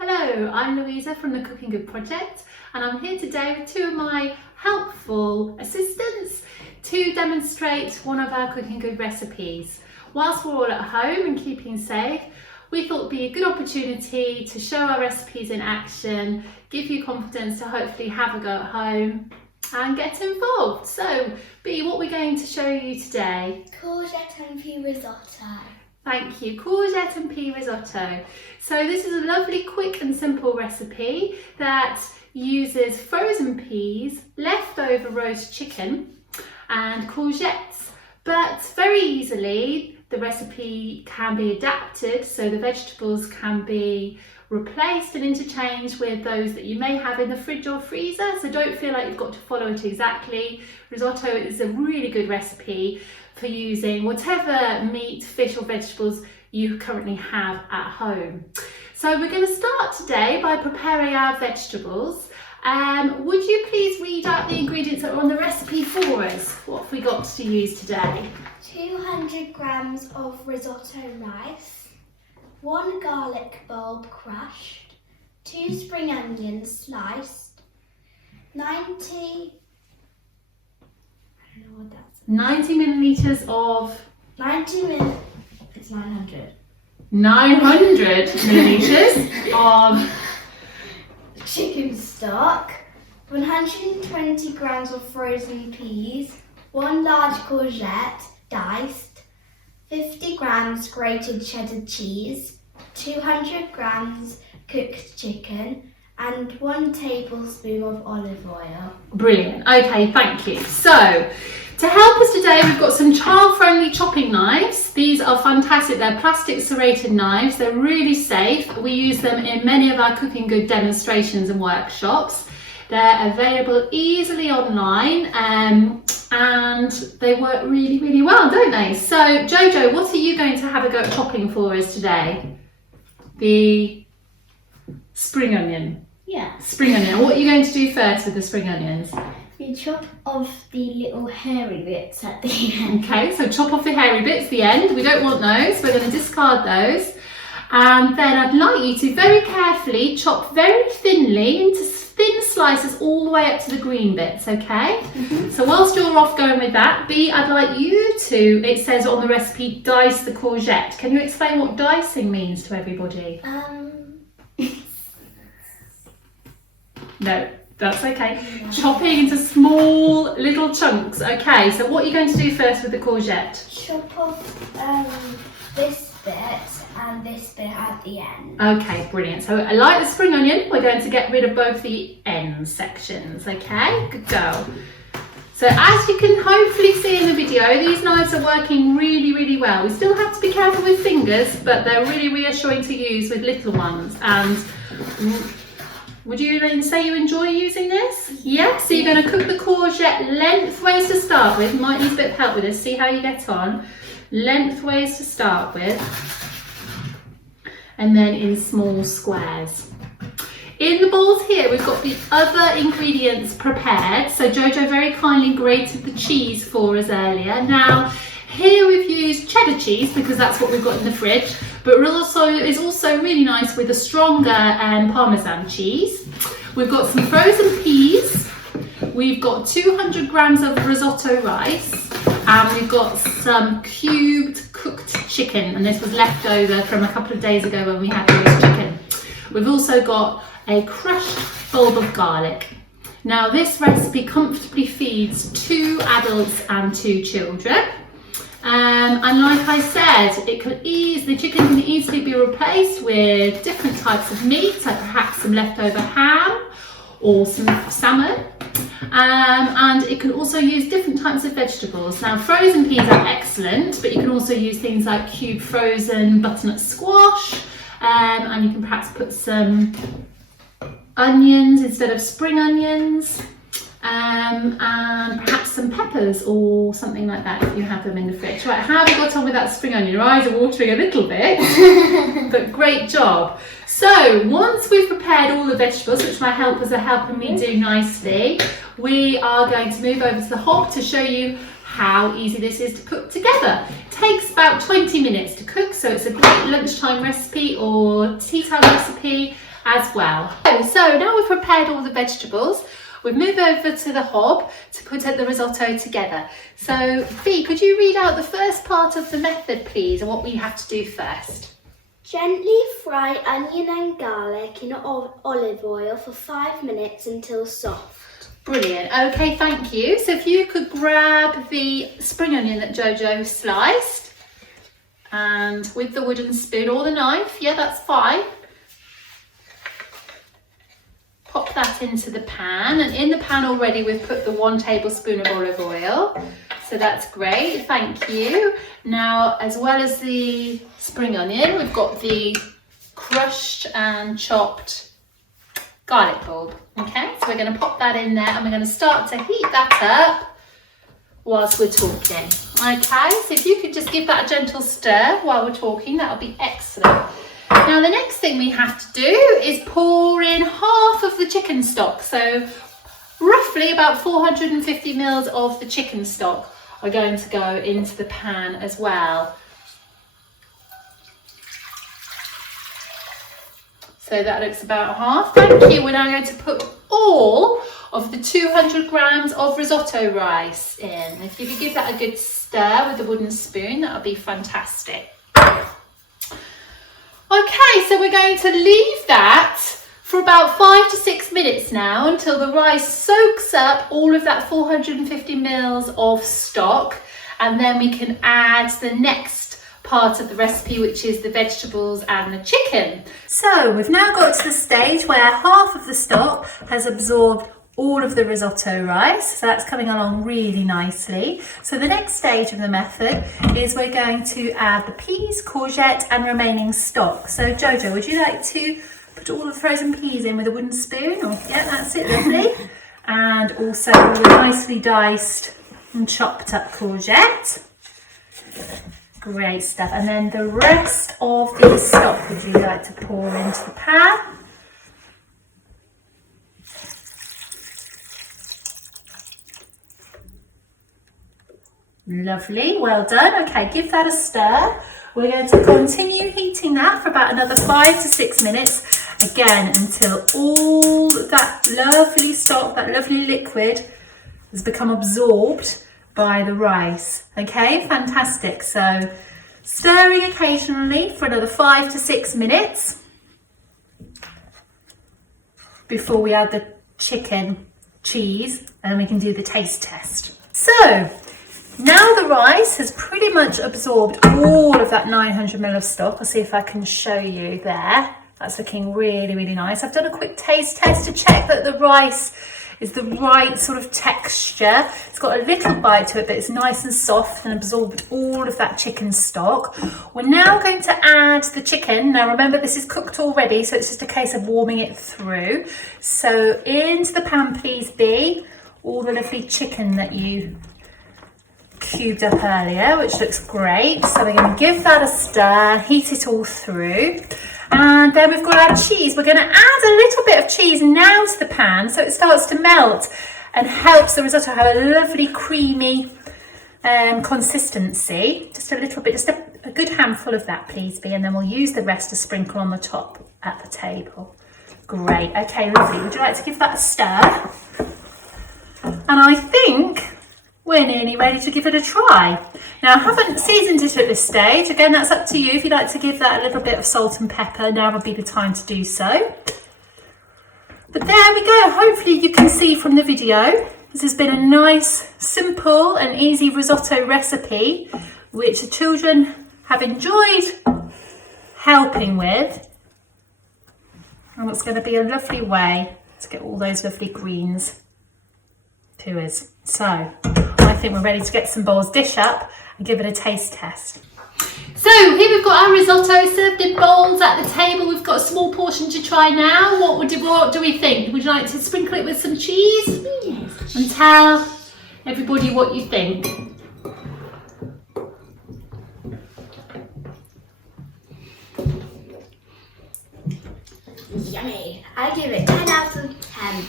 Hello, I'm Louisa from the Cooking Good Project, and I'm here today with two of my helpful assistants to demonstrate one of our Cooking Good recipes. Whilst we're all at home and keeping safe, we thought it'd be a good opportunity to show our recipes in action, give you confidence to hopefully have a go at home and get involved. So, Bea, what we're going to show you today? Courgette and pea risotto. Thank you, courgette and pea risotto. So this is a lovely, quick and simple recipe that uses frozen peas, leftover roast chicken and courgettes, but very easily the recipe can be adapted so the vegetables can be replaced and interchanged with those that you may have in the fridge or freezer, so don't feel like you've got to follow it exactly. Risotto is a really good recipe for using whatever meat, fish or vegetables you currently have at home. So we're going to start today by preparing our vegetables. Would you please read out the ingredients that are on the recipe for us? What have we got to use today? 200 grams of risotto rice, 1 garlic bulb crushed, 2 spring onions sliced, 90 millilitres of... 900. 900 millilitres of chicken stock, 120 grams of frozen peas, 1 large courgette diced, 50 grams grated cheddar cheese, 200 grams cooked chicken, and 1 tablespoon of olive oil. Brilliant. Okay, thank you. So, to help us today, we've got some child-friendly chopping knives. These are fantastic. They're plastic serrated knives. They're really safe. We use them in many of our Cooking Good demonstrations and workshops. They're available easily online and they work really, really well, don't they? So, Jojo, what are you going to have a go at chopping for us today? The spring onion. Yeah. Spring onion. What are you going to do first with the spring onions? You chop off the little hairy bits at the end. Okay, so chop off the hairy bits, the end. We don't want those. We're going to discard those. And then I'd like you to very carefully chop very thinly into thin slices all the way up to the green bits, okay? So whilst you're off going with that, Bea, I'd like you to, it says on the recipe, dice the courgette. Can you explain what dicing means to everybody? No. That's okay. Yeah. Chopping into small little chunks. Okay, so what are you going to do first with the courgette? Chop off this bit and this bit at the end. Okay, brilliant. So like the spring onion, we're going to get rid of both the end sections. Okay, good girl. So as you can hopefully see in the video, these knives are working really, really well. We still have to be careful with fingers, but they're really reassuring to use with little ones. And would you then say you enjoy using this? Yeah? So you're going to cook the courgette lengthways to start with. Might need a bit of help with this. See how you get on. Lengthways to start with. And then in small squares. In the bowls here, we've got the other ingredients prepared. So Jojo very kindly grated the cheese for us earlier. Now, here we've used cheddar cheese because that's what we've got in the fridge. But it's also really nice with a stronger Parmesan cheese. We've got some frozen peas, we've got 200 grams of risotto rice, and we've got some cubed cooked chicken, and this was left over from a couple of days ago when we had roast chicken. We've also got a crushed bulb of garlic. Now this recipe comfortably feeds 2 adults and 2 children. And like I said, the chicken can easily be replaced with different types of meat, like perhaps some leftover ham or some salmon. And it can also use different types of vegetables. Now frozen peas are excellent, but you can also use things like cube frozen butternut squash, and you can perhaps put some onions instead of spring onions. And perhaps some peppers or something like that if you have them in the fridge. Right, how have you got on with that spring onion? Your eyes are watering a little bit, but great job. So once we've prepared all the vegetables, which my helpers are helping me do nicely, we are going to move over to the hob to show you how easy this is to cook together. It takes about 20 minutes to cook, so it's a great lunchtime recipe or tea time recipe, as well. So now we've prepared all the vegetables, we've moved over to the hob to put the risotto together. So Bea, could you read out the first part of the method please, and what we have to do first? Gently fry onion and garlic in olive oil for 5 minutes until soft. Brilliant. Okay, thank you. So if you could grab the spring onion that Jojo sliced, and with the wooden spoon or the knife, yeah, that's fine. Pop that into the pan, and in the pan already we've put the 1 tablespoon of olive oil. So that's great, thank you. Now, as well as the spring onion, we've got the crushed and chopped garlic bulb. Okay, so we're going to pop that in there, and we're going to start to heat that up whilst we're talking. Okay, so if you could just give that a gentle stir while we're talking, that would be excellent. Now the next thing we have to do is pour in half of the chicken stock. So roughly about 450 mils of the chicken stock are going to go into the pan as well. So that looks about half. Thank you. We're now going to put all of the 200 grams of risotto rice in. If you could give that a good stir with a wooden spoon, that would be fantastic. Okay, so we're going to leave that for about 5 to 6 minutes now until the rice soaks up all of that 450 mils of stock, and then we can add the next part of the recipe, which is the vegetables and the chicken. So we've now got to the stage where half of the stock has absorbed all of the risotto rice, so that's coming along really nicely. So the next stage of the method is we're going to add the peas, courgette and remaining stock. So Jojo, would you like to put all the frozen peas in with a wooden spoon? Or, yeah, that's it, lovely. And also all the nicely diced and chopped up courgette. Great stuff. And then the rest of the stock, would you like to pour into the pan? Lovely, well done. Okay, give that a stir. We're going to continue heating that for about another 5 to 6 minutes, again, until all that lovely stock, that lovely liquid has become absorbed by the rice. Okay, fantastic. So stirring occasionally for another 5 to 6 minutes before we add the chicken, cheese, and we can do the taste test. So now the rice has pretty much absorbed all of that 900 ml of stock. I'll see if I can show you there. That's looking really, really nice. I've done a quick taste test to check that the rice is the right sort of texture. It's got a little bite to it, but it's nice and soft and absorbed all of that chicken stock. We're now going to add the chicken. Now remember, this is cooked already, so it's just a case of warming it through. So into the pan, please, Bea, all the lovely chicken that you cubed up earlier, which looks great. So we're going to give that a stir, heat it all through, and then we've got our cheese. We're going to add a little bit of cheese now to the pan so it starts to melt and helps the risotto have a lovely creamy consistency. Just a little bit, just a good handful of that, please, Bea, and then we'll use the rest to sprinkle on the top at the table. Great. Okay, lovely. Would you like to give that a stir? And I think we're nearly ready to give it a try. Now, I haven't seasoned it at this stage. Again, that's up to you. If you'd like to give that a little bit of salt and pepper, now would be the time to do so. But there we go. Hopefully you can see from the video, this has been a nice, simple and easy risotto recipe, which the children have enjoyed helping with. And it's going to be a lovely way to get all those lovely greens to us. So I think we're ready to get some bowls, dish up and give it a taste test. So here we've got our risotto served in bowls at the table. We've got a small portion to try now. What do we think? Would you like to sprinkle it with some cheese? Yes. And tell everybody what you think. Yummy. I give it 10 out of 10.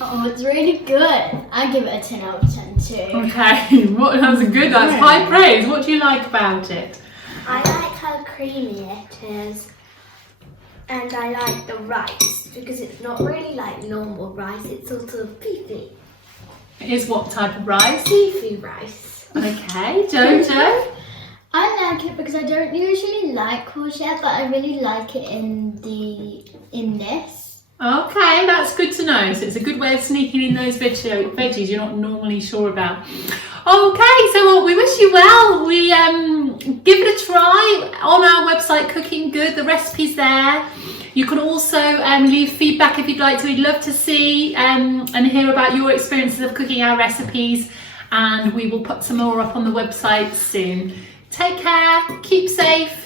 Oh, it's really good. I give it a 10 out of 10 too. Okay, that's good. That's high praise. What do you like about it? I like how creamy it is. And I like the rice because it's not really like normal rice, it's sort of beefy. It is what type of rice? Beefy rice. Okay, Jojo? I like it because I don't usually like courgette, but I really like it in this. Okay, that's good to know. So it's a good way of sneaking in those veggies you're not normally sure about. Okay, so we wish you well. We give it a try on our website, Cooking Good. The recipe's there. You can also leave feedback if you'd like to. We'd love to see and hear about your experiences of cooking our recipes, and we will put some more up on the website soon. Take care, keep safe.